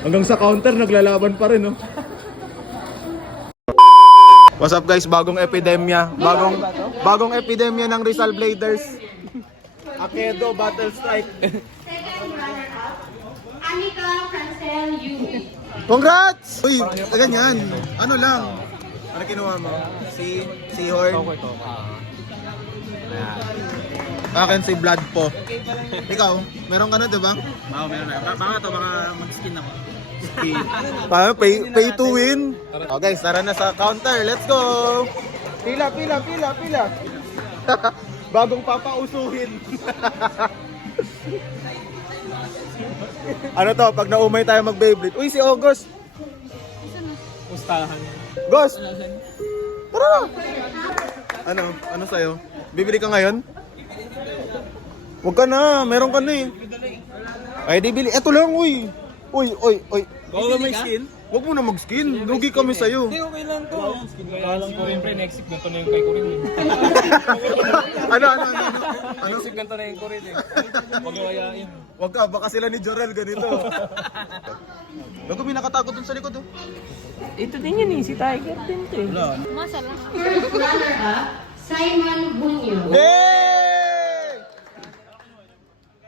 Hanggang sa counter, naglalaban pa rin, no? What's up guys, bagong epidemya. Bagong epidemya ng Rizal Bladers. Akedo Battle Strike. Anika Francel Yui. Congrats! Uy, ganyan. Ano lang? Ano kinuha mo? Seahorn? Akin si Blood po. Ikaw, meron ka na, diba? Oo, meron na. Baka mag-skin ako. Pay to win. Okay, tara na sa counter. Let's go! Pila. Bagong papausuhin. Ano to, pag naumay tayo mag-Beyblade. Uy, si August. Pustahan. Ghost! Tara! Ano sa'yo? Bibili ka ngayon? Huwag ka na, meron ka na eh. Ay, di bili. Eto lang, uy. Uy. Baka ba may skin? Huwag mo na mag-skin. Lugi kami sa'yo. Hindi, okay lang to. Kaya lang ko rin, pre. Next week, ganito na yung kay ko rin. Ano? Next week, ganito na yung ko rin eh. Huwag yung kayain. Huwag ka, baka sila ni Jorel ganito. Bago may nakatakot dun sa likod oh. Ito din yun eh, si Tiger din to eh. Masala. First runner-up, Simon Bunyo. Hey!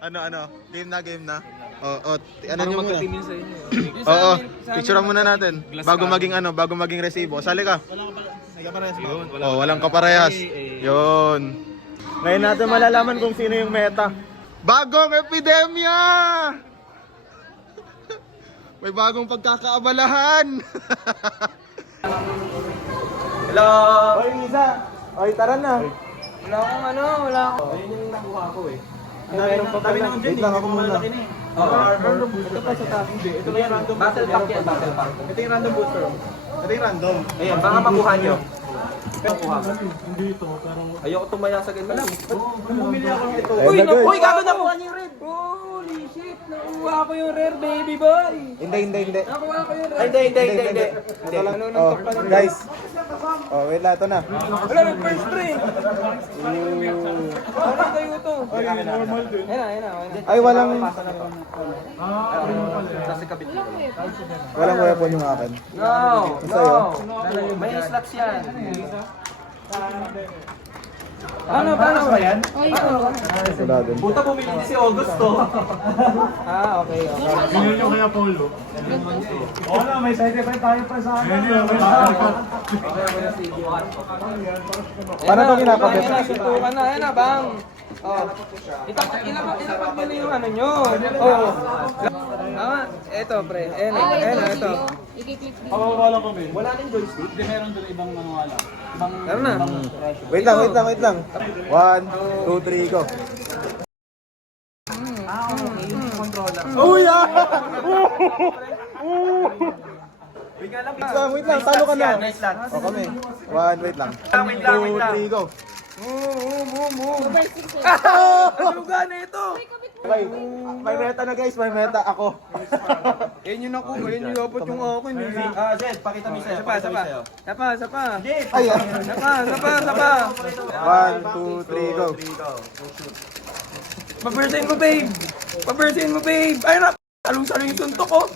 Ano? Game na? Oo. Ano nyo muna? Magkatingin sa inyo. Oo. Picturean muna natin. Bago maging resibo. Sali ka. Walang kaparehas. Yun. Ngayon natin malalaman kung sino yung meta. Bagong epidemya! May bagong pagkakaabalahan. Hello! Oy, Lisa. Oy, tara na. Wala akong Ayun yung nakuha ko eh. Meron pa pala. Wait lang ako muna. Ito pa sa taas. Ito na yung random battle pack yan, battle pack. Ito yung random booster. Ito yung random. Ayan, baka makuha nyo. Makuha ko. Hindi ito, parang... Ayoko tumaya sa ganyan. Bumili ako nito. Uy, gago nakuha niyo yung red. Holy shit, nakuha ko yung rare, baby boy. Hindi. Nakuha ko yung rare. Hindi. Ito lang. Oh, guys. Oh, wait lang. Ito na. Wala, may first three. Ano kayo ito? Ay, normal din. Ayan na. Ay, walang Kasi kabit ko. walang weapon yung akin. No. May slots yan. Paano ba yan? Wala din. Puta, bumili din si August to. Okay. Yun yung kaya Polo. Oo na, may side effect tayo pa sa akin. Paano ito kinakabit? Suntukan na, ayan na, bang. Ilapat nyo na yung ano nyo. Eto, pre. Ayan, ito. Pababa lang kami. Wala din joystick. Hindi, meron doon ibang manuala. Meron na. Wait lang. 1, 2, 3, go. Uy! Wait lang, talo ka na. O kami. 1, wait lang. 2, 3, go. Ano gana ito? Okay, may meta na guys, may meta ako. Yan yung nakuha, yan yung dapat yung akin. Zed, pakita mo sa'yo. Sapa. Ay, Sapa. 1, 2, 3, go. Pabersin mo, babe. Ay na, salong-salong yung suntok ko.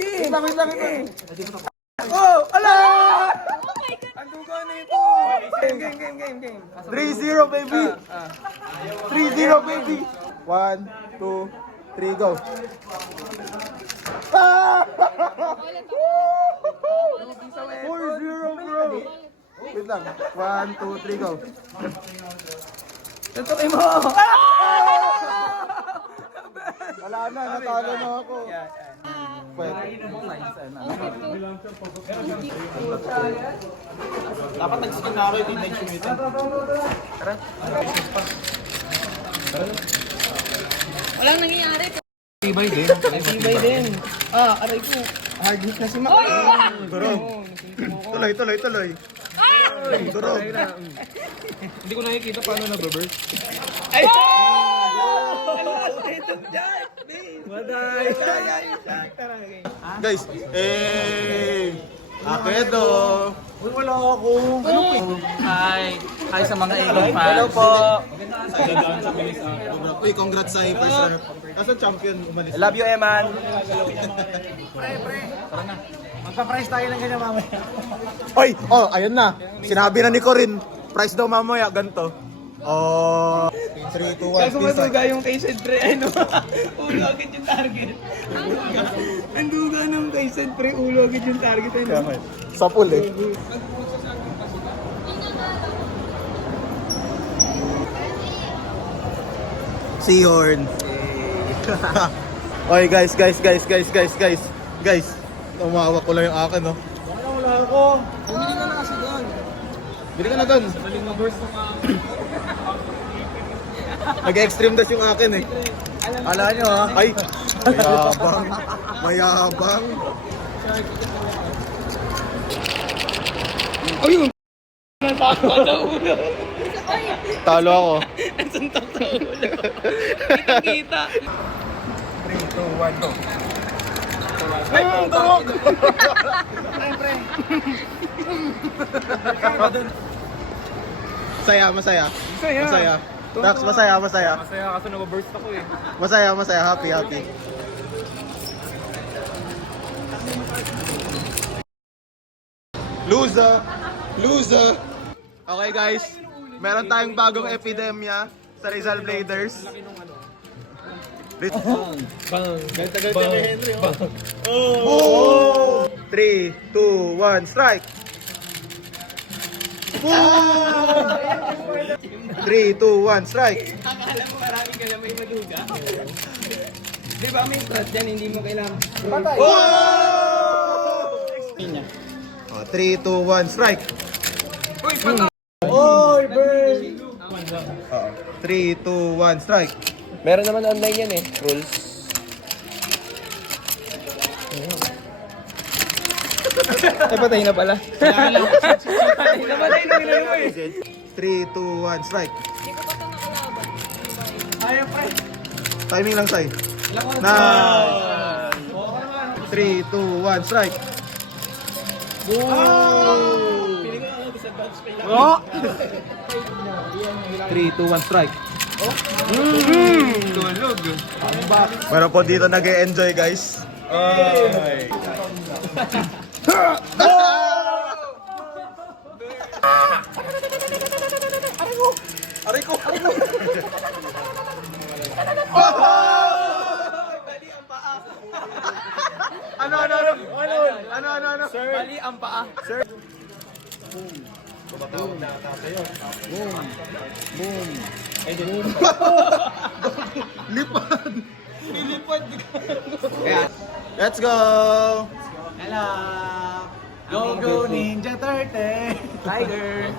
Wait lang. Ala! Ang duga na ito. Game. 3-0 baby. 3-0 baby. 1, 2, 3, go. 4-0 bro. Wait lang. 1, 2, 3, go. Suntokin mo. Wala na, natalo na ako. Pwede. Dapat nag-skin na ako yung next minute. Walang nangyayari. Tibay din. Aray ko. Hard hit na si Mac. Durog. Tuloy. Durog. Hindi ko nakikita paano nag-burst. Guys, Akedo. Uy, wala ako. Hi sa mga Eagle fans. Hello po. Uy, congrats sa first runner. Kaso champion umalis. I love you, Eman. Magpa-price tayo ng ganyan mamaya. Oy, oh, ayun na. Sinabi na ni Corin, price daw mamaya ganto. Oh, 3, 2, 1, Kung matuga yung kay Sed Pre, ano? Ulo agad yung target. Ang duga ng kay Sed Pre, ulo agad yung target. Ano? Sa pool eh. Seahorn. Oy, guys. Guys, umawa ko lang yung akin, no? Wala ako. Bumili ka na kasi doon. Bili ka na doon. Maling na-burst ng Nag-extreme dash yung akin eh. Ala nyo ha? Ay! Mayabang! Mayabang! Ayun! Natakot sa ulo. Talo ako. Nasuntok sa ulo. Kita-kita. 3, 2, 1, go! Ay, turok! Masaya. Masaya. Dax, masaya. Masaya kasi nag-burst ako eh. Masaya. Happy. Loser. Okay guys, meron tayong bagong epidemya sa Rizal Bladers. Ganda ni Henry. Oh! 3, 2, 1, strike! Boom! 3, 2, 1, strike! Akala mo maraming ka na may maduga. Di ba may strat yan, hindi mo kailangan. Oh, 3, 2, 1, strike! Uy, patay! Oy, Bern! 3, 2, 1, strike! Meron naman online yan eh, rules. Ay, patay na pala. Patay na nila mo eh. 3, 2, 1, strike! Ayaw, pre. Timing lang, Sai. Na! 3, 2, 1, strike! Oh! 3, 2, 1, strike! Tulog. Meron po dito nag-e-enjoy, guys. Aray ko! Ano? Bali ang paa. Lipad! Nilipad. Let's go! Hello! Go, Ninja Turtle! Tiger.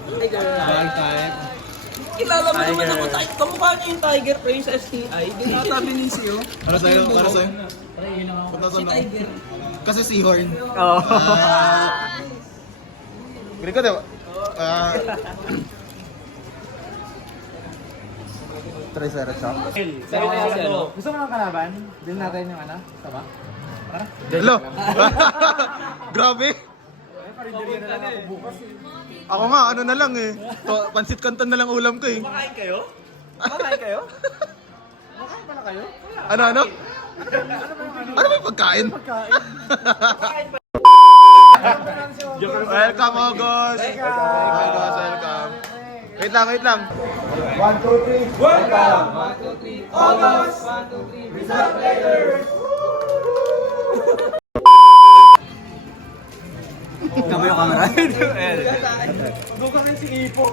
Kilala mo naman ako, kamukha niya yung Tiger Pre sa STI. Dinatabi ni Sio. Para sa'yo? Punta Si Tiger. Kasi seahorn. Oo. Gini ko, diba? Triceratops. Gusto mo ng kalaban? Din natin yung ano? Sama? Hello! Grabe! Ako nga, ano na lang eh. Pansit canton na lang ulam ko eh. Kumakain kayo? Kumakain kayo? Ano? Ano ba yung pagkain? Welcome, August! August, welcome. Wait lang. 1, 2, 3. Welcome! 1, 2, 3. August! 1, 2, 3. Rizal Players! Tama yung camera. Doon ka rin si Ipo.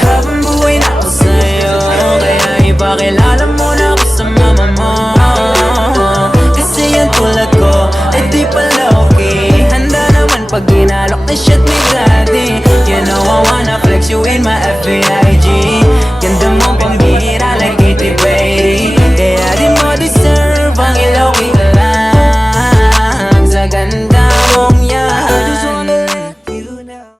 Habang buhay na ako sa'yo, kaya ipakilala mo na ako sa mama mo. Kasi yung tulad ko, ay di pala okay. Handa naman pag inalok na siya.